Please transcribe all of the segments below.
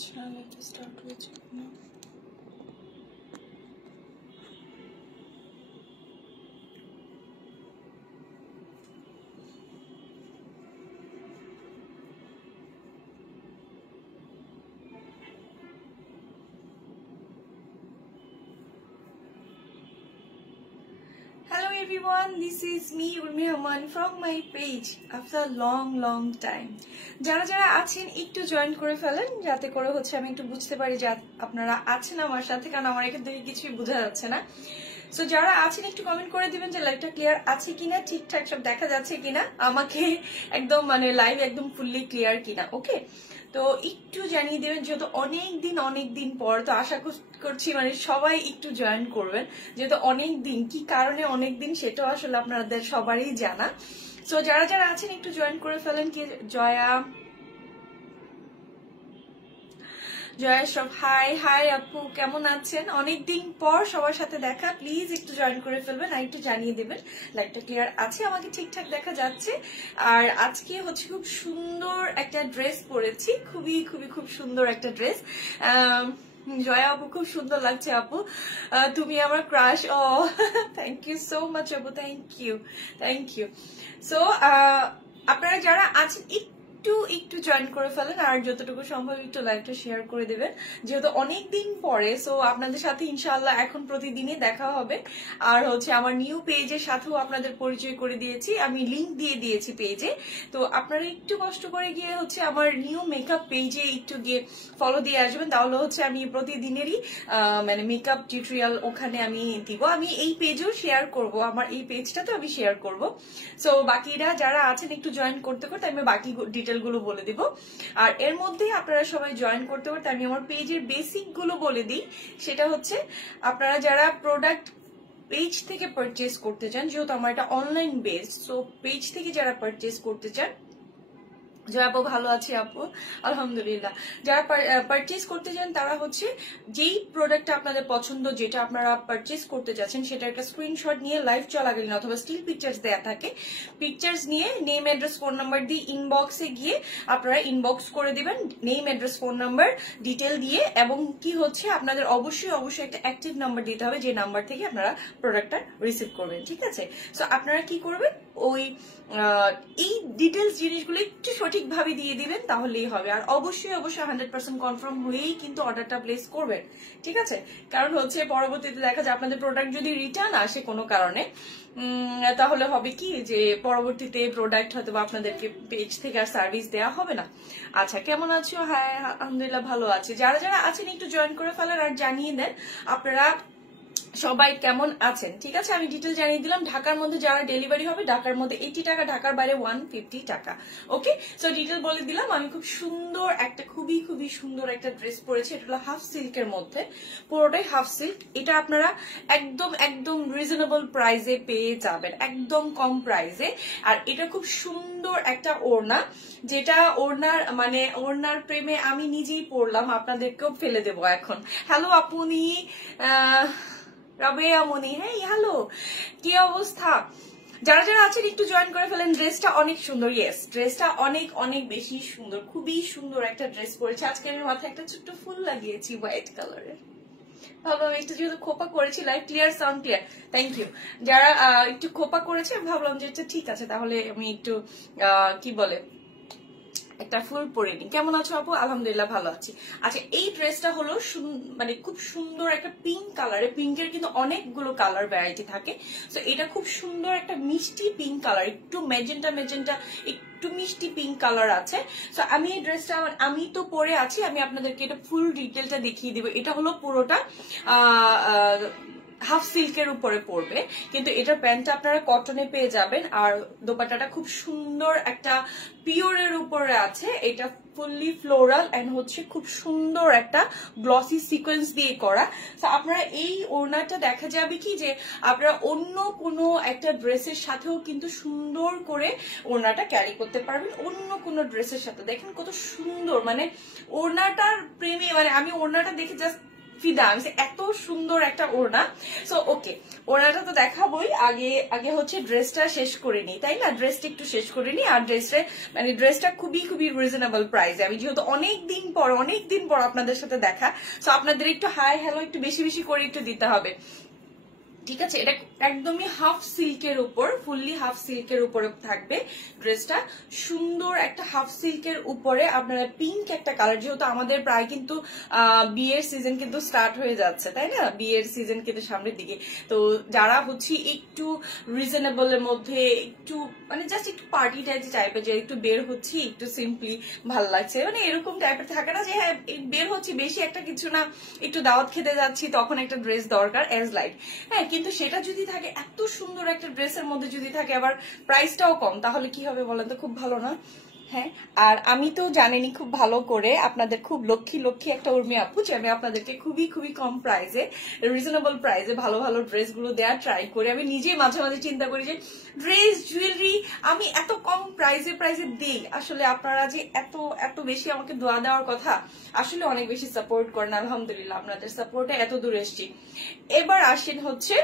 channel to start with now. Hello everyone, this is me Urmi Haman from my page after long time. যারা যারা আছেন একটু join করে ফেলেন যাতে করে হচ্ছে আমি একটু বুঝতে পারি যে আপনারা আছেন আমার সাথে, কারণ আমার এখান থেকে কিছুই বোঝা যাচ্ছে না। সো যারা আছেন একটু কমেন্ট করে দিবেন যে লাইভটা ক্লিয়ার আছে কিনা, ঠিকঠাক সব দেখা যাচ্ছে কিনা, আমাকে একদম মানে লাইভ একদম ফুললি ক্লিয়ার কিনা। ওকে, তো একটু জানিয়ে দেবেন, যেহেতু অনেক দিন পর, তো আশা করছি মানে সবাই একটু জয়েন করবেন, যেহেতু অনেক দিন, কি কারণে অনেক দিন সেটাও আসলে আপনাদের সবারই জানা। সো যারা যারা আছেন একটু জয়েন করে ফেলেন। কি জয়া সব হাই আপু, কেমন আছেন? অনেকদিন পর সবার সাথে দেখা, প্লিজ একটু জয়েন করে ফেলবেন আর একটু জানিয়ে দেবেন লাইভটা ক্লিয়ার আছে, আমাকে ঠিকঠাক দেখা যাচ্ছে। আর আজকে হচ্ছে খুব সুন্দর একটা ড্রেস পরেছি, খুব সুন্দর একটা ড্রেস। জয়া আপু, খুব সুন্দর লাগছে আপু, তুমি আমার crush. Oh thank you so much আপু, থ্যাংক ইউ। সো আপনারা যারা আছেন একটু জয়েন করে ফেলেন আর যতটুকু সম্ভব একটু লাইভটা শেয়ার করে দেবেন, যেহেতু অনেকদিন পরে। সো আপনাদের সাথে ইনশাআল্লাহ এখন প্রতিদিনই দেখা হবে। আর হচ্ছে আমার নিউ পেজের সাথেও আপনাদের পরিচয় করে দিয়েছি, আমি লিংক দিয়ে দিয়েছি পেজে। তো আপনারা একটু কষ্ট করে গিয়ে হচ্ছে আমার নিউ মেকআপ পেজে একটু গিয়ে ফলো দিয়ে আসবেন, তাহলে হচ্ছে আমি প্রতিদিনেরই মানে মেকআপ টিউটোরিয়াল ওখানে আমি দিব। আমি এই পেজেও শেয়ার করব, আমার এই পেজটাতে আমি শেয়ার করব। সো বাকিরা যারা আছেন একটু জয়েন করতে আমি বাকি গুলো বলে দিব। আর এর মধ্যে আপনারা সবাই জয়েন করতে আমি আমার পেজের বেসিক গুলো বলে দিই। সেটা হচ্ছে আপনারা যারা প্রোডাক্ট পেজ থেকে পারচেজ করতে চান, যেহেতু আমার এটা অনলাইন বেস, সো পেজ থেকে যারা পারচেজ করতে চান, জয় আপু ভালো আছি আপু, আলহামদুলিল্লাহ। যারা পারচেজ করতে চান তারা হচ্ছে যেই প্রোডাক্টটা আপনাদের পছন্দ, যেটা আপনারা পারচেজ করতে যাচ্ছেন, সেটা একটা স্ক্রিনশট নিয়ে লাইভ চলাকালীন অথবা স্টিল পিকচার্স দেয়া থাকে, পিকচার্স নিয়ে নেম অ্যাড্রেস ফোন নাম্বার দিয়ে ইনবক্সে গিয়ে আপনারা ইনবক্স করে দিবেন, name address phone number detail দিয়ে। এবং কি হচ্ছে আপনাদের অবশ্যই একটা অ্যাক্টিভ নাম্বার দিতে হবে, যে নাম্বার থেকে আপনারা প্রোডাক্টটা রিসিভ করবেন, ঠিক আছে? সো আপনারা কি করবেন, ওই এই ডিটেলস জিনিসগুলো একটু সঠিকভাবে দিয়ে দিবেন, তাহলেই হবে। আর অবশ্যই 100% কনফার্ম হয়েই কিন্তু অর্ডারটা প্লেস করবেন, ঠিক আছে? কারণ হচ্ছে পরবর্তীতে দেখা যায় আপনাদের প্রোডাক্ট যদি রিটার্ন আসে কোনো কারণে, তাহলে হবে কি যে পরবর্তীতে প্রোডাক্ট হয়তো আপনাদেরকে পেজ থেকে আর সার্ভিস দেওয়া হবে না। আচ্ছা, কেমন আছো? হ্যাঁ আলহামদুলিল্লাহ ভালো আছে। যারা যারা আছেন একটু জয়েন করে ফেলেন আর জানিয়ে দেন আপনারা সবাই কেমন আছেন, ঠিক আছে? আমি ডিটেল জানিয়ে দিলাম। ঢাকার মধ্যে যারা ডেলিভারি হবে, ঢাকার মধ্যে 80 টাকা, ঢাকার বাইরে 150 টাকা। ওকে, সো ডিটেল বলে দিলাম। আমি খুব সুন্দর একটা খুবই সুন্দর একটা ড্রেস পরেছি, এটা হলো হাফ সিল্কের মধ্যে, পুরোটাই হাফ সিল্ক। এটা আপনারা একদম রিজনেবল প্রাইসে পেয়ে যাবেন, একদম কম প্রাইসে। আর এটা খুব সুন্দর একটা ওড়না, যেটা ওড়নার প্রেমে আমি নিজেই পরলাম, আপনাদেরকেও ফেলে দেবো এখন। হ্যালো আপনি রাবেয়া মনি, হ্যাঁ হ্যালো, কি অবস্থা? যারা যারা আছেন একটু জয়েন করে ফেলেন। ড্রেসটা অনেক সুন্দর, ইয়েস ড্রেসটা অনেক বেশি সুন্দর, খুবই সুন্দর একটা ড্রেস পরেছে। আজকে আমি মাথায় একটা ছোট্ট ফুল লাগিয়েছি হোয়াইট কালারের, ভাবলাম একটু যেহেতু খোপা করেছি, live clear, sound clear, thank you. যারা একটু খোপা করেছে ভাবলাম যে ঠিক আছে, তাহলে আমি একটু কি বলে একটা ফুল পরে নি। কেমন আছো আপু? আলহামদুলিল্লাহ ভালো আছি। আচ্ছা, এই ড্রেসটা হলো মানে খুব সুন্দর একটা পিঙ্ক কালারে, পিঙ্কের কিন্তু অনেকগুলো কালার ভ্যারাইটি থাকে। তো এটা খুব সুন্দর একটা মিষ্টি পিঙ্ক কালার, একটু মেজেন্টা একটু মিষ্টি পিঙ্ক কালার আছে। তো আমি এই ড্রেসটা আমি তো পরে আছি, আমি আপনাদেরকে এটা ফুল ডিটেলটা দেখিয়ে দিব। এটা হলো পুরোটা হাফ সিল্কের উপরে পড়বে, কিন্তু এটার প্যান্টটা আপনারা কটনে পেয়ে যাবেন। আর দোপাট্টাটা খুব সুন্দর একটা পিওরের উপরে আছে, এটা ফুললি ফ্লোরাল এন্ড হচ্ছে খুব সুন্দর একটা গ্লসি সিকোয়েন্স দিয়ে করা। তো আপনারা এই ওড়নাটা দেখা যাবে কি যে আপনারা অন্য কোনো একটা ড্রেসের সাথেও কিন্তু সুন্দর করে ওড়নাটা ক্যারি করতে পারবেন, অন্য কোনো ড্রেসের সাথে। দেখেন কত সুন্দর, মানে ওড়নাটার প্রেমে, মানে আমি ওড়নাটা দেখে জাস্ট ফিদা, আমি এত সুন্দর একটা ওড়না। সো ওকে, ওড়নাটা তো দেখাবোই, আগে হচ্ছে ড্রেসটা শেষ করে নিই, তাই না? ড্রেসটা একটু শেষ করে নিই। আর ড্রেসটা খুবই খুবই রিজনেবল প্রাইসে, আমি যেহেতু অনেক দিন পর আপনাদের সাথে দেখা, সো আপনাদের একটু হাই হ্যালো একটু বেশি বেশি করে একটু দিতে হবে, ঠিক আছে? এটা একদমই হাফ সিল্কের উপর, ফুললি হাফ সিল্কের উপরে থাকবে ড্রেসটা। সুন্দর একটা হাফ সিল্কের উপরে আপনারা পিঙ্ক একটা কালার, যেহেতু আমাদের প্রায় কিন্তু বিয়ের সিজন কিন্তু স্টার্ট হয়ে যাচ্ছে, তাই না? বিয়ের সিজন কিন্তু সামনের দিকে। তো যারা হচ্ছে একটু রিজনেবলের মধ্যে, একটু মানে জাস্ট একটু পার্টি টাইপের, যে একটু বের হচ্ছি একটু সিম্পলি ভাল লাগছে, মানে এরকম টাইপের থাকে না যে হ্যাঁ বের হচ্ছি বেশি একটা কিছু না, একটু দাওয়াত খেতে যাচ্ছি, তখন একটা ড্রেস দরকার অ্যাজ লাইট, হ্যাঁ। কিন্তু সেটা যদি থাকে, এত সুন্দর একটা ড্রেসের মধ্যে যদি থাকে আবার প্রাইসটাও কম, তাহলে কি হবে বলেন তো? খুব ভালো না? হ্যাঁ। আর আমি তো জানেনি খুব ভালো করে আপনাদের খুব লক্ষ্মী একটা উর্মি আপু, যে আমি আপনাদেরকে খুবই খুবই কম প্রাইসে, রিজনেবল প্রাইসে ভালো ভালো ড্রেসগুলো দেওয়ার ট্রাই করি। আমি নিজে মাঝে মাঝে চিন্তা করি যে ড্রেস জুয়েলারি আমি এত কম প্রাইসে দিই, আসলে আপনারা যে এত বেশি আমাকে দোয়া দেওয়ার কথা, আসলে অনেক বেশি সাপোর্ট করেন। আলহামদুলিল্লাহ আপনাদের সাপোর্টে এত দূর এসছি। এবার আসেন হচ্ছে,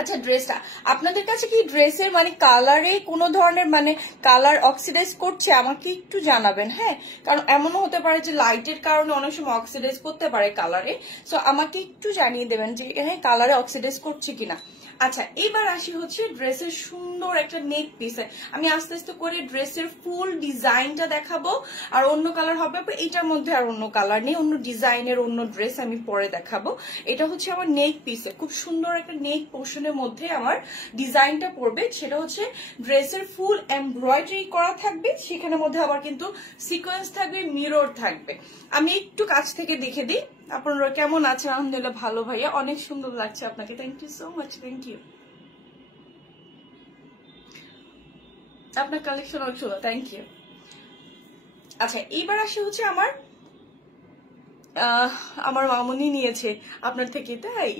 আচ্ছা ড্রেসটা আপনাদের কাছে কি ড্রেসের মানে কালারে কোনো ধরনের মানে কালার অক্সিডাইজ করছে, আমাকে একটু জানাবেন, হ্যাঁ। কারণ এমনও হতে পারে যে লাইটের কারণে অনেক সময় অক্সিডাইজ করতে পারে কালারে, সো আমাকে একটু জানিয়ে দেবেন যে হ্যাঁ কালারে অক্সিডাইজ করছে কিনা। আচ্ছা এবার আসি হচ্ছে ড্রেসের সুন্দর একটা নেক পিস। আমি আস্তে আস্তে করে ড্রেসের ফুল ডিজাইনটা দেখাবো, আর অন্য কালার হবে, এটার মধ্যে আর অন্য কালার নেই, অন্য ডিজাইনের অন্য ড্রেস আমি পরে দেখাবো। এটা হচ্ছে আমার নেক পিসে, খুব সুন্দর একটা নেক পোর্শনের মধ্যে আমার ডিজাইনটা পড়বে, সেটা হচ্ছে ড্রেসের ফুল এমব্রয়ডারি করা থাকবে, সেখানের মধ্যে আবার কিন্তু সিকোয়েন্স থাকবে, মিরর থাকবে। আমি একটু কাছ থেকে দেখে দিই আপনারা কেমন আছেন। আলহামদুলিল্লাহ ভালো ভাইয়া, অনেক সুন্দর লাগছে আপনাকে, thank you so much, thank you. আপনার কালেকশন অনেক সুন্দর, থ্যাংক ইউ। আচ্ছা এইবার আসি হচ্ছে আমার মামুনি নিয়েছে আপনার থেকে, তাই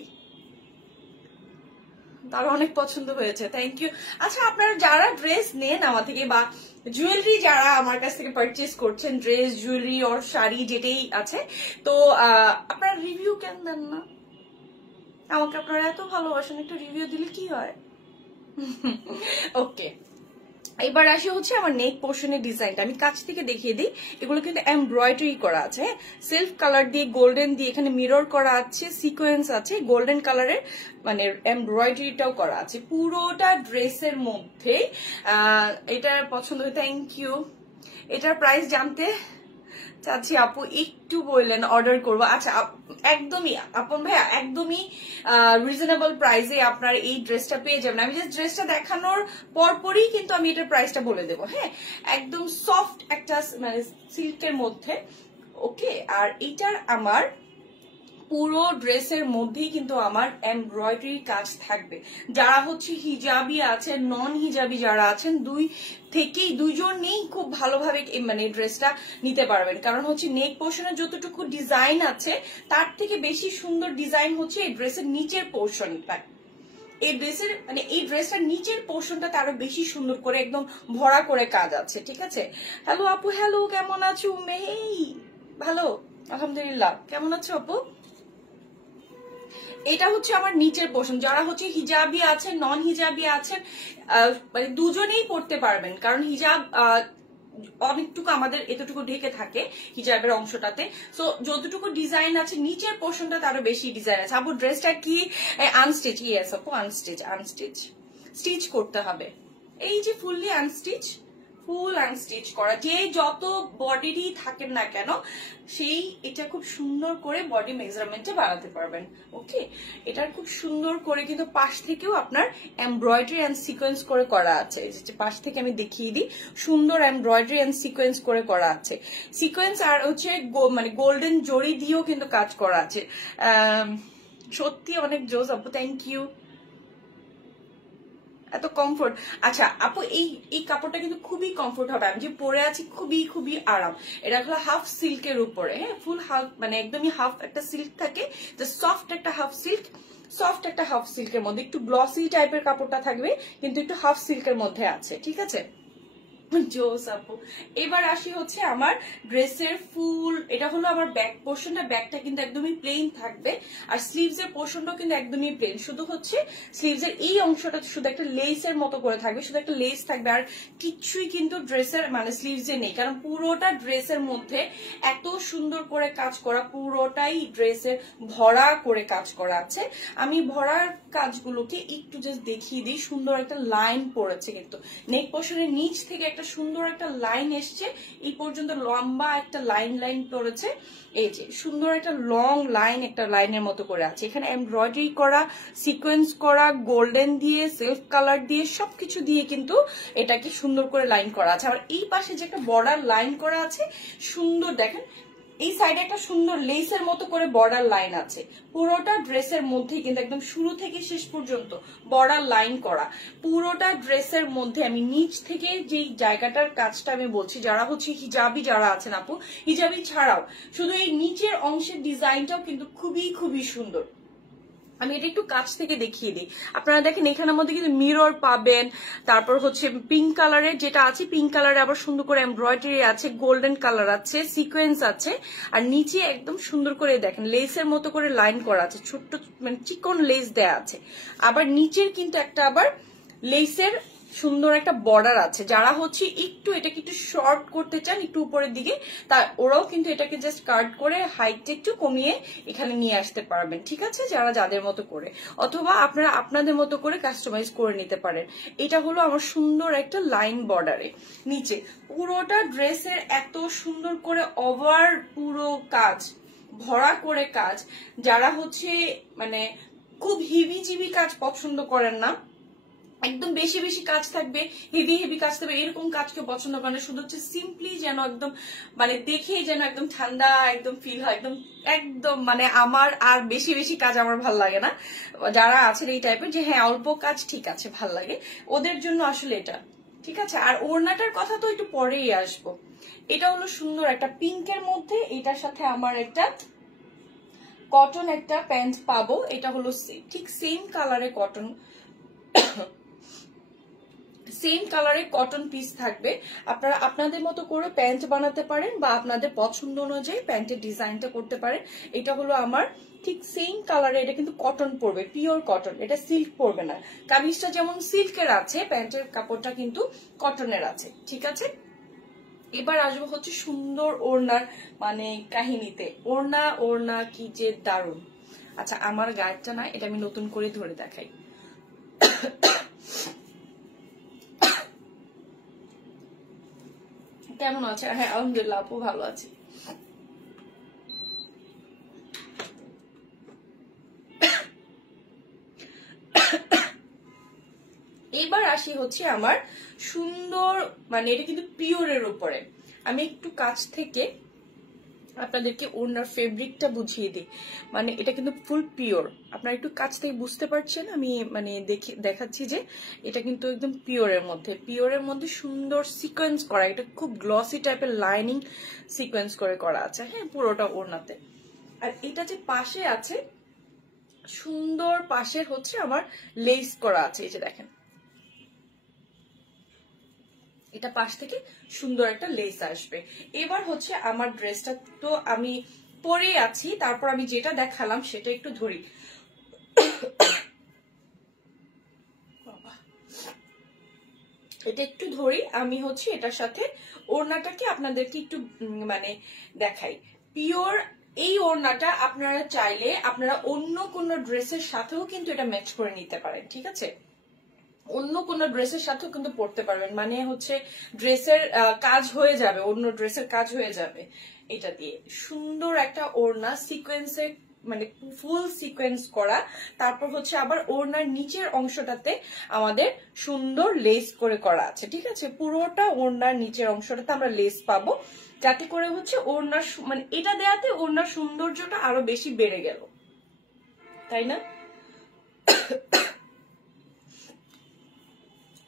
তার অনেক পছন্দ হয়েছে, থ্যাংক ইউ। আচ্ছা আপনারা যারা ড্রেস নেন আমার থেকে বা জুয়েলারি যারা আমার কাছ থেকে পারচেজ করছেন, ড্রেস জুয়েলারি ওর শাড়ি যেটাই আছে, তো আপনারা রিভিউ কেন দেন না? আমাকে আপনারা এত ভালোবাসেন, একটু রিভিউ দিলে কি হয়? ওকে এবার আসি হচ্ছে আমার নেক পোর্শনের ডিজাইনটা, আমি কাছ থেকে দেখিয়ে দিই। এগুলো কিন্তু এমব্রয়ডারি করা আছে, সেলফ কালার দিয়ে গোল্ডেন দিয়ে এখানে মিরর করা আছে, সিকোয়েন্স আছে, গোল্ডেন কালারের মানে এমব্রয়ডারিটাও করা আছে পুরোটা ড্রেসের মধ্যে। এটার পছন্দ হয়, থ্যাংক ইউ। এটার প্রাইস জানতে চাচ্ছি আপু, একটু বললেন অর্ডার করবো। আচ্ছা একদমই আপন ভাইয়া, একদমই রিজনেবল প্রাইসে আপনার এই ড্রেসটা পেয়ে যাবেন। আমি জাস্ট ড্রেসটা দেখানোর পরপরই কিন্তু আমি এটার প্রাইসটা বলে দেবো, হ্যাঁ। একদম সফট একটা মানে সিল্কের মধ্যে, ওকে। আর এইটার আমার পুরো ড্রেসের মধ্যেই কিন্তু আমার এমব্রয়ডারি কাজ থাকবে। যারা হচ্ছে হিজাবি আছেন, নন হিজাবি যারা আছেন, দুইজনেই খুব ভালোভাবে মানে ড্রেসটা নিতে পারবেন। কারণ হচ্ছে নেক পোর্শনের যতটুকু ডিজাইন আছে তার থেকে বেশি সুন্দর ডিজাইন হচ্ছে এই ড্রেসের নিচের পোর্শনটা। এই ড্রেসটার নিচের পোর্শনটা আরো বেশি সুন্দর করে একদম ভরা করে কাজ আছে, ঠিক আছে। হ্যালো আপু, হ্যালো, কেমন আছো? মেহেই ভালো আলহামদুলিল্লাহ, কেমন আছো আপু? এটা হচ্ছে আমার নিচের পোর্শন। যারা হচ্ছে হিজাবি আছেন, নন হিজাবি আছেন, মানে দুজনেই পড়তে পারবেন, কারণ হিজাব অনেকটুকু আমাদের এতটুকু ঢেকে থাকে হিজাবের অংশটাতে। সো যতটুকু ডিজাইন আছে নিচের পোর্শনটাতে আরো বেশি ডিজাইন আছে। আপু ড্রেসটা কি আনস্টিচ? ইয়েস আপু আনস্টিচ স্টিচ করতে হবে। এই যে ফুললি আনস্টিচ, ফুল আনস্টিচ করা, যে যত বডিরই থাকেন না কেন সেই এটা খুব সুন্দর করে বডি মেজারমেন্টে বানাতে পারবেন, ওকে। এটার খুব সুন্দর করে কিন্তু পাশ থেকেও আপনার এমব্রয়ডারি এন্ড সিকোয়েন্স করে করা আছে। যে পাশ থেকে আমি দেখিয়ে দিই, সুন্দর এমব্রয়ডারি এন্ড সিকোয়েন্স করে করা আছে। সিকোয়েন্স আর হচ্ছে মানে গোল্ডেন জড়ি দিয়েও কিন্তু কাজ করা আছে। সত্যি অনেক জোস আপু, থ্যাংক ইউ। এত কমফোর্ট। আচ্ছা আপু এই কাপড়টা কিন্তু খুবই কমফোর্ট হবে, আমি যে পরে আছি খুবই খুবই আরাম। এটা হলো হাফ সিল্কের উপরে, হ্যাঁ, ফুল হাফ মানে একদমই হাফ একটা সিল্ক থাকে, সফট একটা হাফ সিল্কের মধ্যে একটু গ্লসি টাইপের কাপড়টা থাকবে, কিন্তু একটু হাফ সিল্কের মধ্যে আছে, ঠিক আছে। জোস আপু। এবার আসি হচ্ছে আমার ড্রেসের ফুল, এটা হলো আমার ব্যাক পোর্শনটা, ব্যাকটা কিন্তু একদমই প্লেন থাকবে, আর স্লিভস এর পোর্শনটাও কিন্তু একদমই প্লেন, শুধু হচ্ছে স্লিভস এর এই অংশটা শুধু একটা লেসের মতো করে থাকবে, শুধু একটা লেস থাকবে, আর কিচ্ছুই কিন্তু ড্রেসের মানে স্লিভস এ নেই, কারণ পুরোটা ড্রেসের মধ্যে এত সুন্দর করে কাজ করা, পুরোটাই ড্রেসের ভরা করে কাজ করা আছে। আমি ভরার কাজগুলোকে একটু জাস্ট দেখিয়ে দিই। সুন্দর একটা লাইন পড়েছে, কিন্তু নেক পোর্শনের নিচ থেকে একটা সুন্দর একটা লাইন এসছে, এই পর্যন্ত লম্বা একটা লাইন পড়েছে, এই যে সুন্দর একটা লং লাইন, একটা লাইনের মতো করে আছে। এখানে এমব্রয়ডারি করা, সিকোয়েন্স করা, গোল্ডেন দিয়ে, সেলফ কালার দিয়ে, সবকিছু দিয়ে কিন্তু এটাকে সুন্দর করে লাইন করা আছে। আর এই পাশে যে একটা বর্ডার লাইন করা আছে, সুন্দর দেখেন এই সাইডে একটা সুন্দর লেসের মতো করে বর্ডার লাইন আছে। পুরোটা ড্রেসের মধ্যে কিন্তু একদম শুরু থেকে শেষ পর্যন্ত বর্ডার লাইন করা। পুরোটা ড্রেসের মধ্যে আমি নিচ থেকে যেই জায়গাটার কাজটা আমি বলছি, যারা হচ্ছে হিজাবি যারা আছেন আপু, হিজাবি ছাড়াও শুধু এই নিচের অংশের ডিজাইনটাও কিন্তু খুবই খুবই সুন্দর। আমি এটা একটু কাছ থেকে দেখিয়ে দিই, আপনারা দেখেন এখানের মধ্যে কিন্তু মিরর পাবেন, তারপর হচ্ছে পিঙ্ক কালারের যেটা আছে, পিঙ্ক কালারে আবার সুন্দর করে এমব্রয়ডারি আছে, গোল্ডেন কালার আছে, সিকোয়েন্স আছে, আর নিচে একদম সুন্দর করে দেখেন লেসের মতো করে লাইন করা আছে, ছোট্ট মানে চিকন লেস দেয়া আছে। আবার নিচের কিন্তু একটা আবার লেসের সুন্দর একটা বর্ডার আছে। যারা হচ্ছে একটু এটাকে একটু শর্ট করতে চান একটু উপরের দিকে, তা ওরাও কিন্তু এটাকে জাস্ট কাট করে হাইটটা একটু কমিয়ে এখানে নিয়ে আসতে পারবেন, ঠিক আছে, যারা যাদের মতো করে, অথবা আপনারা আপনাদের মতো করে কাস্টমাইজ করে নিতে পারেন। এটা হলো আমার সুন্দর একটা লাইন বর্ডারে নিচে পুরোটা ড্রেসের এত সুন্দর করে ওভার পুরো কাজ, ভরা করে কাজ। যারা হচ্ছে মানে খুব হিবিজিবি কাজ পছন্দ করেন না, একদম বেশি বেশি কাজ থাকবে, হেভি কাজ থাকবে, এরকম কাজকে পছন্দ করে না, শুধু হচ্ছে সিম্পলি যেন একদম মানে দেখেই যেন একদম ঠান্ডা একদম ফিল হয়, একদম একদম মানে আমার আর বেশি বেশি কাজ আমার ভাল লাগে না। যারা আছেন এই টাইপের যে হ্যাঁ অল্প কাজ ঠিক আছে ভাল লাগে, ওদের জন্য আসলে এটা ঠিক আছে। আর ওড়নাটার কথা তো একটু পরেই আসবো। এটা হলো সুন্দর একটা পিঙ্কের মধ্যে, এটার সাথে আমার একটা কটন একটা প্যান্ট পাবো, এটা হলো ঠিক সেম কালারে কটন, সেম কালারে কটন পিস থাকবে। আপনারা আপনাদের মতো করে প্যান্ট বানাতে পারেন বা আপনাদের পছন্দ অনুযায়ী প্যান্টের ডিজাইনটা করতে পারেন। এটা হলো আমার ঠিক সেম কালারে, এটা কিন্তু কটন পড়বে, পিওর কটন, এটা সিল্ক পড়বে না। কামিজটা যেমন সিল্কের আছে, প্যান্টের কাপড়টা কিন্তু কটনের আছে, ঠিক আছে। এবার আসবো হচ্ছে সুন্দর ওড়নার মানে কাহিনীতে। ওড়না কি যে দারুণ। আচ্ছা আমার গায়েরটা না, এটা আমি নতুন করে ধরে দেখাই। কেমন আছে? হ্যাঁ আলহামদুলিল্লাহ আপু ভালো আছি। এবার আসি হচ্ছে আমার সুন্দর মানে এটা কিন্তু পিওরের উপরে। আমি একটু কাছ থেকে আপনাদেরকে ওড়নার ফেব্রিকটা বুঝিয়ে দিই, মানে এটা কিন্তু ফুল পিওর। আপনারা একটু কাছ থেকে বুঝতে পারছেন, আমি মানে দেখাচ্ছি যে এটা কিন্তু একদম পিওরের মধ্যে সুন্দর সিকোয়েন্স করা, এটা খুব গ্লসি টাইপের লাইনিং সিকোয়েন্স করে করা আছে, হ্যাঁ পুরোটা ওড়নাতে। আর এটা যে পাশে আছে সুন্দর, পাশের হচ্ছে আমার লেস করা আছে, এই যে দেখেন এটা পাশ থেকে সুন্দর একটা লেস আসবে। এবার হচ্ছে আমার ড্রেসটা তো আমি পরে আছি, তারপর আমি যেটা দেখালাম সেটা একটু ধরি। এটা একটু ধরি আমি হচ্ছে এটার সাথে ওড়নাটাকে আপনাদেরকে একটু মানে দেখাই। পিওর এই ওড়নাটা আপনারা চাইলে আপনারা অন্য কোনো ড্রেসের সাথেও কিন্তু এটা ম্যাচ করে নিতে পারেন, ঠিক আছে, অন্য কোনো ড্রেসের সাথেও কিন্তু পরতে পারবেন, মানে হচ্ছে ড্রেসের কাজ হয়ে যাবে, অন্য ড্রেসের কাজ হয়ে যাবে এটা দিয়ে। সুন্দর একটা ওড়না সিকোয়েন্সে মানে ফুল সিকোয়েন্স করা, তারপর হচ্ছে আবার ওড়নার নিচের অংশটাতে আমাদের সুন্দর লেস করে করা আছে, ঠিক আছে। পুরোটা ওড়নার নিচের অংশটাতে আমরা লেস পাবো, যাতে করে হচ্ছে ওড়নার মানে এটা দেয়াতে ওড়নার সৌন্দর্যটা আরো বেশি বেড়ে গেল, তাই না।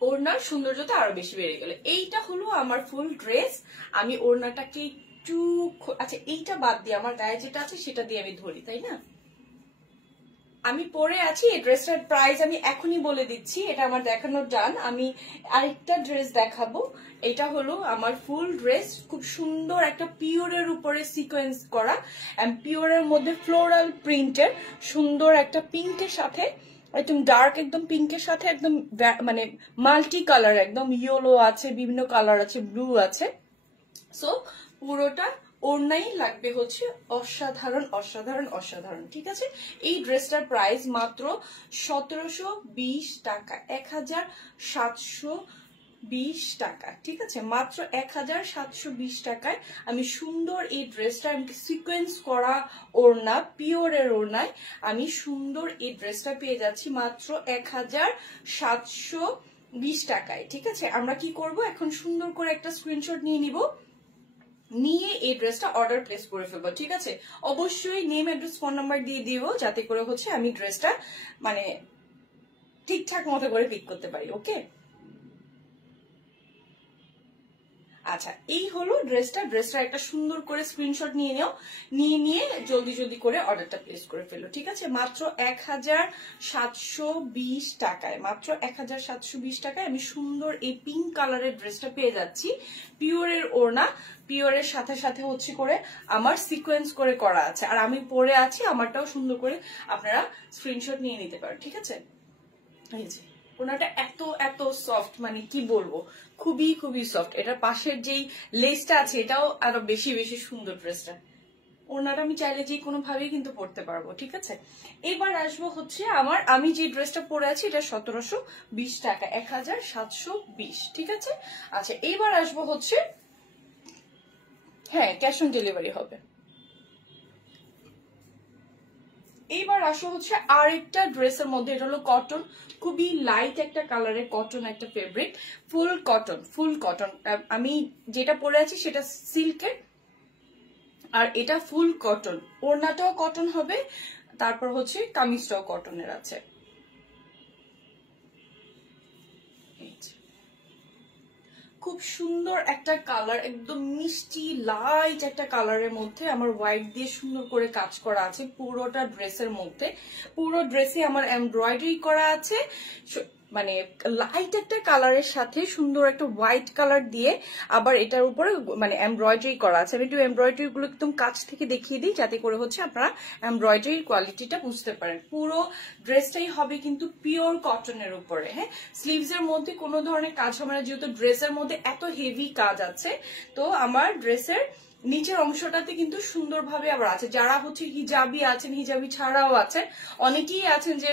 ওড়নার সৌন্দর্যতা আরো বেশি বেড়ে গেল। এইটা হলো আমার ফুল ড্রেস। আমি ওড়নাটাকে একটু আচ্ছা এইটা বাদ দিয়ে আমার গায়ে যেটা আছে সেটা দিয়ে আমি ধরি, তাই না। আমি পরে আছি। এই ড্রেসটার প্রাইস আমি এখনই বলে দিচ্ছি, এটা আমার দেখানোর ডান। আমি আরেকটা ড্রেস দেখাবো। এটা হলো আমার ফুল ড্রেস, খুব সুন্দর একটা পিওরের উপরে সিকোয়েন্স করা, পিওরের মধ্যে ফ্লোরাল প্রিন্টের, সুন্দর একটা পিঙ্কের সাথে, একদম ডার্ক একদম পিঙ্কের সাথে একদম মানে মাল্টি কালার, একদম ইয়েলো আছে, বিভিন্ন কালার আছে, ব্লু আছে। সো পুরোটা ওড়নাই লাগবে হচ্ছে অসাধারণ অসাধারণ অসাধারণ, ঠিক আছে। এই ড্রেসটার প্রাইস মাত্র 1720 টাকা, 1720 টাকা, ঠিক আছে, মাত্র 1720 টাকায় আমি সুন্দর এই ড্রেসটা, আমি সিকোয়েন্স করা ওড়না, পিওরের ওড়নায় আমি সুন্দর এই ড্রেসটা পেয়ে যাচ্ছি মাত্র 1720 টাকায়, ঠিক আছে। আমরা কি করব এখন, সুন্দর করে একটা স্ক্রিনশট নিয়ে নিব, নিয়ে এই ড্রেসটা অর্ডার প্লেস করে ফেলবো, ঠিক আছে। অবশ্যই নেম, অ্যাড্রেস, ফোন নাম্বার দিয়ে দিব, যাতে করে হচ্ছে আমি ড্রেসটা মানে ঠিকঠাক মতো করে পিক করতে পারি, ওকে। আচ্ছা, এই হলো ড্রেসটা একটা সুন্দর করে স্ক্রিনশট নিয়ে নাও, নিয়ে জলদি জলদি করে অর্ডারটা প্লেস করে ফেলো, ঠিক আছে। মাত্র 1720 টাকায়, মাত্র 1720 টাকায় আমি সুন্দর এই পিঙ্ক কালারের ড্রেসটা পেয়ে যাচ্ছি। পিওরের ওড়না, পিওরের সাথে সাথে হচ্ছে করে আমার সিকোয়েন্স করে করা আছে, আর আমি পরে আছি, আমারটাও সুন্দর করে আপনারা স্ক্রিনশট নিয়ে নিতে পারেন, ঠিক আছে। এই যে ওনাটা এত এত সফট, মানে কি বলবো, খুবই খুবই সফট। এটার পাশের যেই লেসটা আছে এটাও আরো বেশি বেশি সুন্দর ড্রেসটা। ওনাটা আমি চাইলে যে কোনো ভাবেই কিন্তু পরতে পারবো, ঠিক আছে। এবার আসবো হচ্ছে আমি যে ড্রেসটা পরে আছি এটা 1720 টাকা, 1720, ঠিক আছে। আচ্ছা, এইবার আসবো হচ্ছে, হ্যাঁ ক্যাশ অন ডেলিভারি হবে। এইবার আসো হচ্ছে আরেকটা ড্রেসের মধ্যে, এটা হলো কটন, খুবই লাইট একটা কালারের কটন, একটা ফেব্রিক, ফুল কটন। আমি যেটা পরে আছি সেটা সিল্কের, আর এটা ফুল কটন, ওড়নাটাও কটন হবে, তারপর হচ্ছে কামিজটাও কটনের আছে। খুব সুন্দর একটা কালার, একদম মিষ্টি লাইট একটা কালারের মধ্যে আমার হোয়াইট দিয়ে সুন্দর করে কাজ করা আছে পুরোটা ড্রেসের মধ্যে। পুরো ড্রেসে আমার এমব্রয়ডারি করা আছে, মানে লাইট একটা কালারের সাথে সুন্দর একটা হোয়াইট কালার দিয়ে আবার এটার উপরে মানে এমব্রয়ডারি করা আছে। আমি একটু এমব্রয়ডারি গুলো একদম কাছ থেকে দেখিয়ে দিই, যাতে করে হচ্ছে আপনারা এমব্রয়ডারির কোয়ালিটিটা বুঝতে পারেন। পুরো ড্রেসটাই হবে কিন্তু পিওর কটনের উপরে, হ্যাঁ। স্লিভস এর মধ্যে কোনো ধরনের কাজ হবে না, যেহেতু ড্রেসের মধ্যে এত হেভি কাজ আছে। তো আমার ড্রেসের নিচের অংশটাতে কিন্তু সুন্দরভাবে আবার আছে, যারা হচ্ছে হিজাবি আছেন, হিজাবি ছাড়াও আছেন, অনেকেই আছেন যে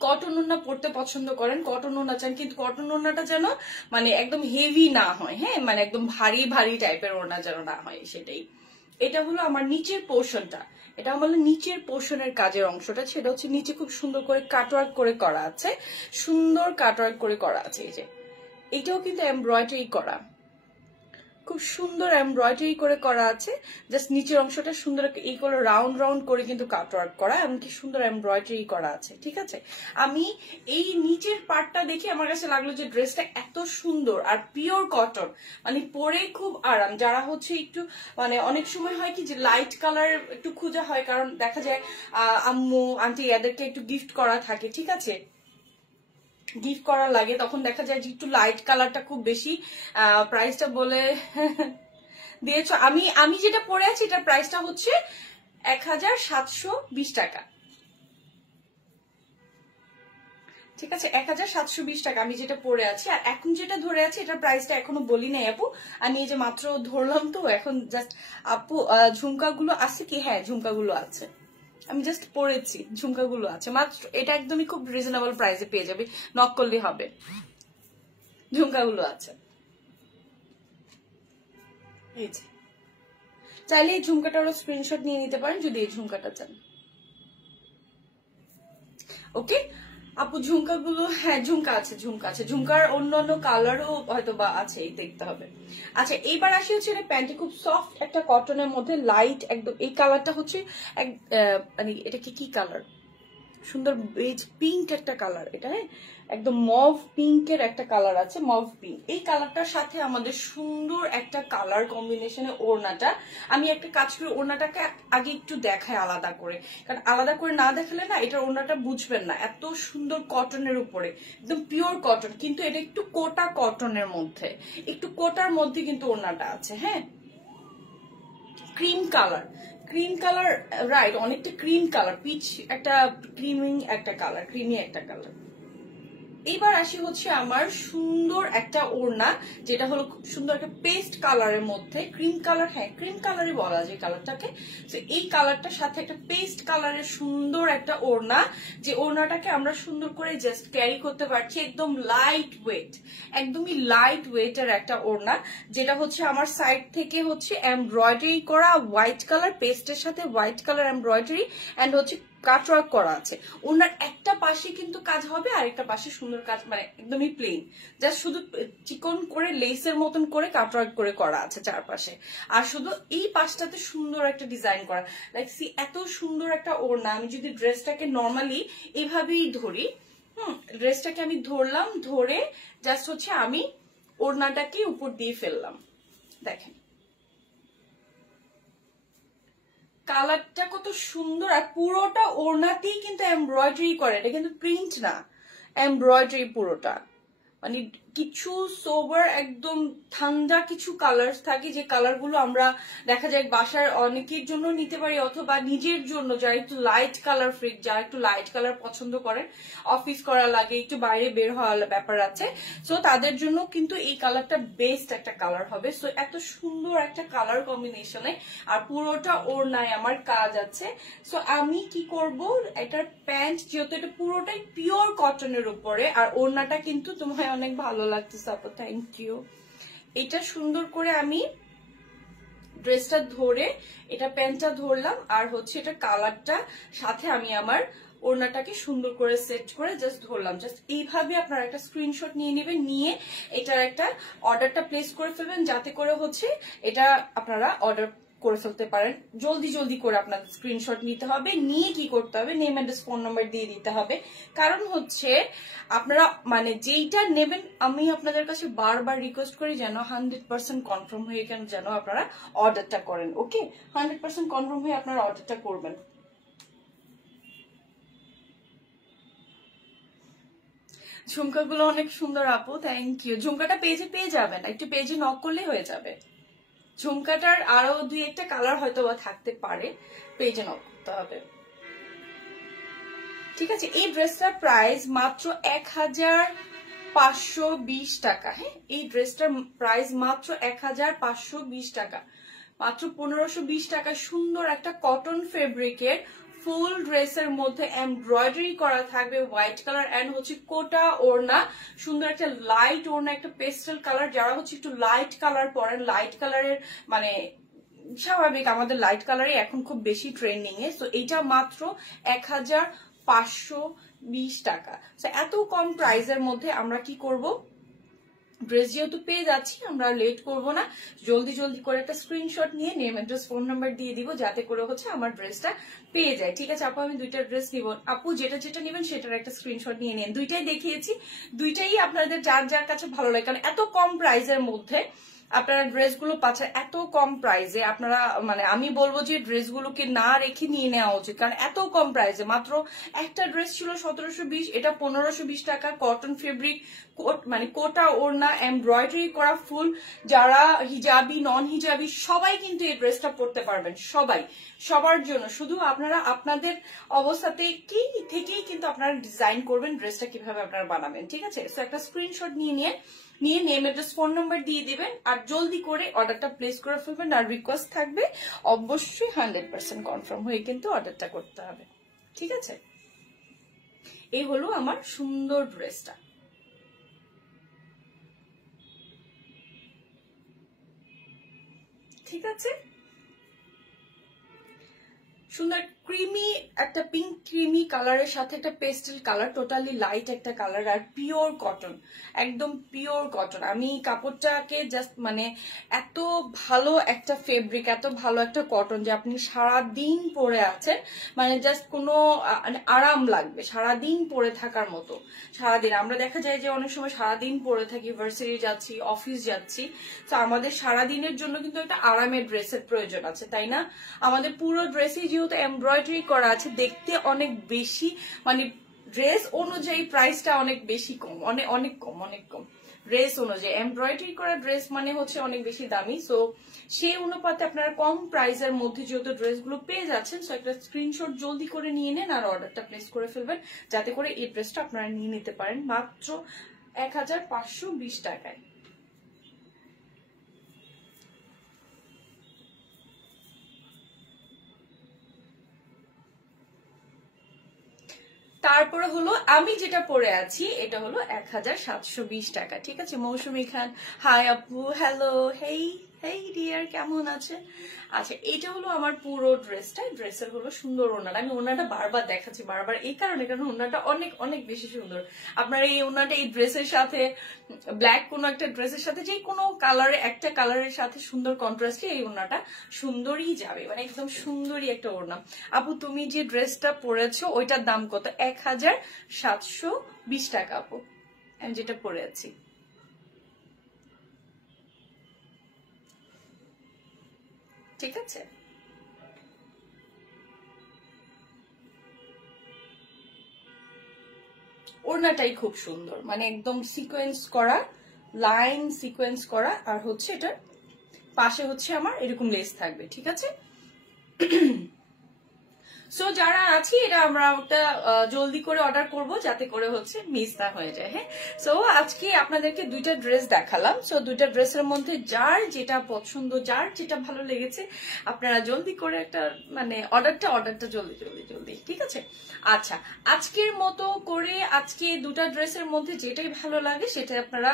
কটন ওড়না পরতে পছন্দ করেন, কটন ওড়না চান, কিন্তু কটন ওড়নাটা যেন মানে একদম হেভি না হয়, হ্যাঁ, মানে একদম ভারী ভারী টাইপের ওড়না যেন না হয়, সেটাই। এটা হলো আমার নিচের পোর্শনটা, এটা আমার নিচের পোর্শনের কাজের অংশটা, সেটা হচ্ছে নিচে খুব সুন্দর করে কাটওয়ার্ক করে করা আছে, সুন্দর কাটওয়ার্ক করে করা আছে। এই যে এটাও কিন্তু এমব্রয়ডারি করা, খুব সুন্দর এমব্রয়ডারি করে করা আছে, জাস্ট নিচের অংশটা সুন্দর এই করে রাউন্ড রাউন্ড করে কিন্তু কাটওয়ার্ক করা, এমনকি সুন্দর এমব্রয়ডারি করা আছে, ঠিক আছে। আমি এই নিচের পার্টটা দেখে আমার কাছে লাগলো যে ড্রেসটা এত সুন্দর আর পিওর কটন, মানে পরে খুব আরাম। যারা হচ্ছে একটু মানে অনেক সময় হয় কি যে লাইট কালার একটু খোঁজা হয়, কারণ দেখা যায় আম্মু আন্টি এদেরকে একটু গিফট করা থাকে, ঠিক আছে, গিফট করা লাগে, তখন দেখা যায় যে একটু লাইট কালারটা খুব বেশি প্রাইসটা বলে দিয়েছ। আমি যেটা পরে আছি এটার প্রাইসটা হচ্ছে 1720 টাকা, ঠিক আছে, 1720 টাকা আমি যেটা পরে আছি। আর এখন যেটা ধরে আছি এটার প্রাইসটা এখনো বলি নাই আপু, আমি এই যে মাত্র ধরলাম, তো এখন জাস্ট আপু ঝুমকাগুলো আছে কি, হ্যাঁ ঝুমকাগুলো আছে, আমি জাস্ট পরেছি, ঝুমকাগুলো আছে মাত্র, এটা একদমই খুব রিজনেবল প্রাইসে পেয়ে যাবে, নক করলে হবে, ঝুমকাগুলো আছে। এই যে চাইলে এই ঝুমকাটারও স্ক্রিনশট নিয়ে নিতে পারেন যদি এই ঝুমকাটা চান, ওকে আপু। ঝুমকাগুলো, হ্যাঁ ঝুমকা আছে, ঝুমকার অন্যান্য কালারও হয়তো বা আছে, দেখতে হবে। আচ্ছা, এইবার আসি হচ্ছে প্যান্টে খুব সফট একটা কটনের মধ্যে লাইট একদম, এই কালারটা হচ্ছে মানে এটা কি কালার, সুন্দর বেজ পিঙ্ক একটা কালার, এটা হ্যাঁ একদম মভ পিঙ্কের একটা কালার আছে, মভ পিঙ্ক। এই কালারটার সাথে আমাদের সুন্দর একটা কালার কম্বিনেশনে ওড়নাটা। আমি একটা কাজ করে ওড়নাটাকে আগে একটু দেখাই আলাদা করে, কারণ আলাদা করে না দেখালে না এটার ওড়নাটা বুঝবেন না। এত সুন্দর কটনের উপরে, একদম পিওর কটন, কিন্তু এটা একটু কোটা কটনের মধ্যে, একটু কোটার মধ্যে কিন্তু ওড়নাটা আছে। হ্যাঁ, cream colour, cream colour, right, অনেকটা ক্রিম কালার, পিচ একটা ক্রিমি একটা কালার, ক্রিমি একটা কালার। এইবার আসি হচ্ছে আমার সুন্দর একটা ওড়না, যেটা হলো সুন্দর একটা পেস্ট কালারের মধ্যে, ক্রিম কালার, হ্যাঁ ক্রিম কালারই বলা যায় কালারটাকে। তো এই কালারটার সাথে একটা পেস্ট কালারের সুন্দর একটা ওড়না, যে ওড়নাটাকে আমরা সুন্দর করে জাস্ট ক্যারি করতে পারছি, একদম লাইট ওয়েট, একদমই লাইট ওয়েটের একটা ওড়না, যেটা হচ্ছে আমার সাইড থেকে হচ্ছে এমব্রয়ডারি করা, হোয়াইট কালার পেস্টের সাথে হোয়াইট কালার এমব্রয়ডারি, এন্ড হচ্ছে কাটওয়ার্ক করা আছে। ওনার একটা পাশে কিন্তু কাজ হবে, আরেকটা পাশে সুন্দর কাজ, মানে একদমই প্লেন, জাস্ট শুধু চিকন করে লেসের মতন করে কাটওয়ার্ক করে করা আছে চারপাশে। আর শুধু এই পাশটাতে সুন্দর একটা ডিজাইন করা, লাইক সি এত সুন্দর একটা ওড়না। আমি যদি ড্রেসটাকে নর্মালি এভাবেই ধরি, ড্রেসটাকে আমি ধরলাম, ধরে জাস্ট হচ্ছে আমি ওড়নাটাকে উপর দিয়ে ফেললাম, দেখেন কালারটা কত সুন্দর। আর পুরোটা ওড়নাতেই কিন্তু এমব্রয়ডারি করে, এটা কিন্তু প্রিন্ট না, এমব্রয়ডারি পুরোটা। মানে কিছু সোবার একদম ঠান্ডা কিছু কালার থাকে, যে কালার গুলো আমরা দেখা যায় বাসার অনেকের জন্য নিতে পারি, অথবা নিজের জন্য যারা একটু লাইট কালার ফ্রিক, যারা একটু লাইট কালার পছন্দ করেন, অফিস করা লাগে, একটু বাইরে বের হওয়ার ব্যাপার আছে, সো তাদের জন্য কিন্তু এই কালারটা বেস্ট একটা কালার হবে। সো এত সুন্দর একটা কালার কম্বিনেশনে, আর পুরোটা ওড়নায় আমার কাজ আছে। সো আমি কি করব, এটার প্যান্ট যেহেতু এটা পুরোটাই পিওর কটনের উপরে, আর ওড়নাটা কিন্তু তোমায় অনেক ভালো লাগতেছে আপু, থ্যাংক ইউ। এটা সুন্দর করে আমি ড্রেসটা ধরে, এটা প্যান্টটা ধরলাম, আর হচ্ছে এটা কালারটা সাথে আমি আমার ওড়নাটাকে সুন্দর করে সেট করে জাস্ট ধরলাম। জাস্ট এইভাবে আপনারা একটা স্ক্রিনশট নিয়ে নেবেন, নিয়ে এটার একটা অর্ডারটা প্লেস করে ফেলবেন, যাতে করে হচ্ছে এটা আপনারা অর্ডার করে ফেলতে পারেন। জলদি জলদি করে আপনাদের স্ক্রিনশট নিতে হবে, নিয়ে কি করতে হবে, নেম অ্যাড্রেস ফোন নাম্বার দিয়ে দিতে হবে। কারণ হচ্ছে আপনারা মানে যেইটা নেবেন, আমি আপনাদের কাছে বারবার রিকোয়েস্ট করি যেন 100% কনফার্ম হয়ে যেন আপনারা অর্ডারটা করেন। ওকে, 100% কনফার্ম হয়ে আপনারা অর্ডারটা করবেন। ঝুমকাগুলো অনেক সুন্দর আপু, থ্যাংক ইউ। ঝুমকাটা পেজে পেয়ে যাবেন, একটু পেজে নক করলে হয়ে যাবে। ঝুমকাটার আরো দুই একটা কালার হয়তো বা থাকতে পারে, পেজে নক করতে হবে। ঠিক আছে, এই ড্রেসটার প্রাইস মাত্র 1520 টাকা। হ্যাঁ, এই ড্রেসটার প্রাইস মাত্র 1520 টাকা, মাত্র 1520 টাকা। সুন্দর একটা কটন ফেব্রিকের ফুল ড্রেসের মধ্যে এমব্রয়ডারি করা থাকবে, হোয়াইট কালার এন্ড হচ্ছে কোটা ওড়না, সুন্দর একটা লাইট ওড়না, একটা পেস্টেল কালার। যারা হচ্ছে একটু লাইট কালার পরেন, লাইট কালারের মানে স্বাভাবিক আমাদের লাইট কালারই এখন খুব বেশি ট্রেন্ডিং এ। তো এটা মাত্র 1520 টাকা। এত কম প্রাইসের মধ্যে আমরা কি করব, ড্রেস যেহেতু পেয়ে যাচ্ছি, আমরা লেট করব না, জলদি জলদি করে একটা স্ক্রিনশট নিয়ে নেম অ্যাড্রেস ফোন নাম্বার দিয়ে দিব, যাতে করে হচ্ছে আমার ড্রেসটা পেয়ে যায়। ঠিক আছে আপু, আমি দুইটা ড্রেস নিব। আপু যেটা যেটা নেবেন সেটার একটা স্ক্রিনশট নিয়ে নেন। দুইটাই দেখিয়েছি, দুইটাই আপনাদের যার যার কাছে ভালো লাগে, কারণ এত কম প্রাইসের মধ্যে আপনারা ড্রেসগুলো পাচ্ছেন, এত কম প্রাইসে। আপনারা মানে আমি বলবো যে ড্রেসগুলোকে না রেখে নিয়ে নেওয়া উচিত, কারণ এত কম প্রাইসে। মাত্র একটা ড্রেস ছিল 1720, এটা 1520 টাকা। কটন ফেব্রিক, মানে কোটা ওড়না, এমব্রয়ডারি করা ফুল। যারা হিজাবি নন হিজাবি সবাই কিন্তু এই ড্রেসটা পরতে পারবেন, সবাই, সবার জন্য। শুধু আপনারা আপনাদের অবস্থাতেই থেকেই কিন্তু আপনারা ডিজাইন করবেন ড্রেসটা কিভাবে আপনারা বানাবেন। ঠিক আছে, সো একটা স্ক্রিনশট নিয়ে নেম অ্যাড্রেস ফোন নাম্বার দিয়ে দিবেন, আর জলদি করে অর্ডারটা প্লেস করে ফেলবেন। আর রিকোয়েস্ট থাকবে অবশ্যই 100% কনফার্ম হয়ে কিন্তু অর্ডারটা করতে হবে। ঠিক আছে, এই হলো আমার সুন্দর ড্রেসটা। ঠিক আছে, সুন্দর ক্রিমি একটা পিঙ্ক ক্রিমি কালারের সাথে একটা পেস্টেল কালার, টোটালি লাইট একটা কালার, আর পিওর কটন, একদম পিওর কটন। আমি কাপড়টাকে জাস্ট মানে এত ভালো একটা ফেব্রিক, এত ভালো একটা কটন যে আপনি সারাদিন পরে আছেন, মানে জাস্ট কোনো আরাম লাগবে সারাদিন পরে থাকার মতো। সারাদিন আমরা দেখা যায় যে অনেক সময় সারাদিন পরে থাকি, ভার্সিটি যাচ্ছি, অফিস যাচ্ছি, তো আমাদের সারাদিনের জন্য কিন্তু একটা আরামের ড্রেসের প্রয়োজন আছে, তাই না? আমাদের পুরো ড্রেসে যেহেতু এমব্রয়ডারি করা আছে, দেখতে অনেক বেশি, মানে ড্রেস অনুযায়ী প্রাইসটা অনেক বেশি কম, অনেক কম ড্রেস অনুযায়ী। এমব্রয়ডারি করা ড্রেস মানে হচ্ছে অনেক বেশি দামি, সো সেই অনুপাতে আপনারা কম প্রাইসের মধ্যে যেহেতু ড্রেসগুলো পেয়ে যাচ্ছেন, সো একটা স্ক্রিনশট জলদি করে নিয়ে নেন আর অর্ডারটা প্লেস করে ফেলবেন, যাতে করে এই ড্রেসটা আপনারা নিয়ে নিতে পারেন মাত্র 1520 টাকায়। তারপরে হলো আমি যেটা পরে আছি, এটা হলো 1720 টাকা। ঠিক আছে, মৌসুমী খান, হাই আপু, হ্যালো, হেই হেই ডিয়ার, কেমন আছে? আচ্ছা, এটা হলো আমার পুরো ড্রেসটা। ড্রেসের হলো সুন্দর ওড়নাটা, আমি ওড়নাটা বারবার দেখাচ্ছি, বারবার এই কারণে কারণ ওড়নাটা অনেক অনেক বেশি সুন্দর। আপনার এই ওড়নাটা এই ড্রেসের সাথে, ব্ল্যাক কোনো একটা ড্রেসের সাথে, যে কোনো কালারে, একটা কালারের সাথে সুন্দর কন্ট্রাস্টে এই ওড়নাটা সুন্দরই যাবে, মানে একদম সুন্দরই একটা ওড়না। আপু তুমি যে ড্রেসটা পরেছো ওইটার দাম কত? 1720 টাকা আপু, আমি যেটা পরে আছি। ঠিক আছে, ওড়নাটাই খুব সুন্দর, মানে একদম সিকোয়েন্স করা, লাইন সিকোয়েন্স করা, আর হচ্ছে এটার পাশে হচ্ছে আমার এরকম লেস থাকবে। ঠিক আছে, সো যারা আছি এটা আমরা একটা জলদি করে অর্ডার করব, যাতে করে হচ্ছে মিস না হয়ে যায়। হ্যাঁ, সো আজকে আপনাদেরকে দুইটা ড্রেস দেখালাম। সো দুইটা ড্রেসের মধ্যে যার যেটা পছন্দ, যার যেটা ভালো লেগেছে, আপনারা জলদি করে একটা মানে অর্ডারটা জলদি। ঠিক আছে, আচ্ছা আজকের মতো করে আজকে দুটা ড্রেসের মধ্যে যেটাই ভালো লাগে সেটা আপনারা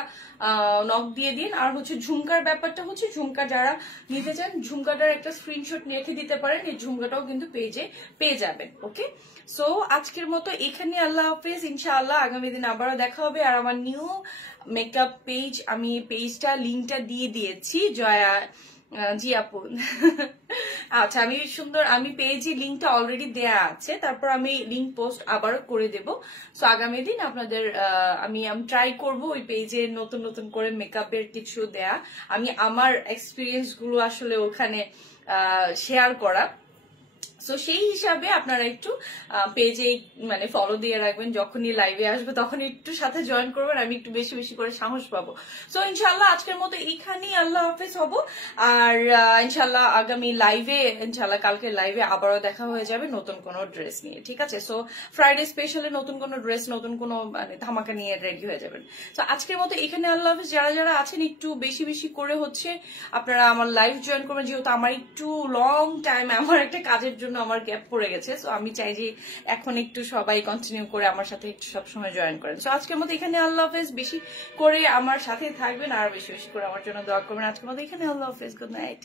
নক দিয়ে দিন। আর হচ্ছে ঝুমকার ব্যাপারটা হচ্ছে, ঝুমকা যারা নিতে চান ঝুমকাটার একটা স্ক্রিনশট রেখে দিতে পারেন, এই ঝুমকাটাও কিন্তু পেয়ে যাবেন। ওকে, সো আজকের মতো এখানে আল্লাহ হাফেজ, ইনশাআল্লাহ আগামী দিন আবারও দেখা হবে। আর আমার নিউ মেকআপ পেজ, আমি পেজটা লিঙ্কটা দিয়ে দিয়েছি, জয়া জি আপু। আচ্ছা, আমি পেজে লিঙ্কটা অলরেডি দেয়া আছে, তারপর আমি লিঙ্ক পোস্ট আবারও করে দেব। সো আগামী দিন আপনাদের আমি ট্রাই করব ওই পেজে নতুন নতুন করে মেকআপের কিছু দেয়া, আমি আমার এক্সপিরিয়েন্স গুলো আসলে ওখানে শেয়ার করা। সো সেই হিসাবে আপনারা একটু পেজে মানে ফলো দিয়ে রাখবেন, যখনই লাইভে আসবে তখন একটু সাথে জয়েন করবেন, আমি একটু বেশি বেশি করে সাহস পাবো। সো ইনশাল্লাহ আজকের মতো এখানেই আল্লাহ হাফেজ হব। আর ইনশাল্লাহ আগামী লাইভে, ইনশাল্লাহ কালকে লাইভে আবারও দেখা হয়ে যাবে নতুন কোনো ড্রেস নিয়ে। ঠিক আছে, সো ফ্রাইডে স্পেশালে নতুন কোনো ড্রেস, নতুন কোনো মানে ধামাকা নিয়ে রেডি হয়ে যাবেন। তো আজকের মতো এখানে আল্লাহ হাফেজ। যারা যারা আছেন একটু বেশি বেশি করে হচ্ছে আপনারা আমার লাইভ জয়েন করবেন, যেহেতু আমার একটু লং টাইম আমার একটা কাজের জন্য আমার গ্যাপ পড়ে গেছে। সো আমি চাই যে এখন একটু সবাই কন্টিনিউ করে আমার সাথে একটু সবসময় জয়েন করেন। সো আজকের মতো এখানে আল্লাহ হাফেজ, বেশি করে আমার সাথে থাকবেন আর বেশি বেশি করে আমার জন্য দোয়া করবেন। আজকের মতো এখানে আল্লাহ হাফেজ, গুড নাইট।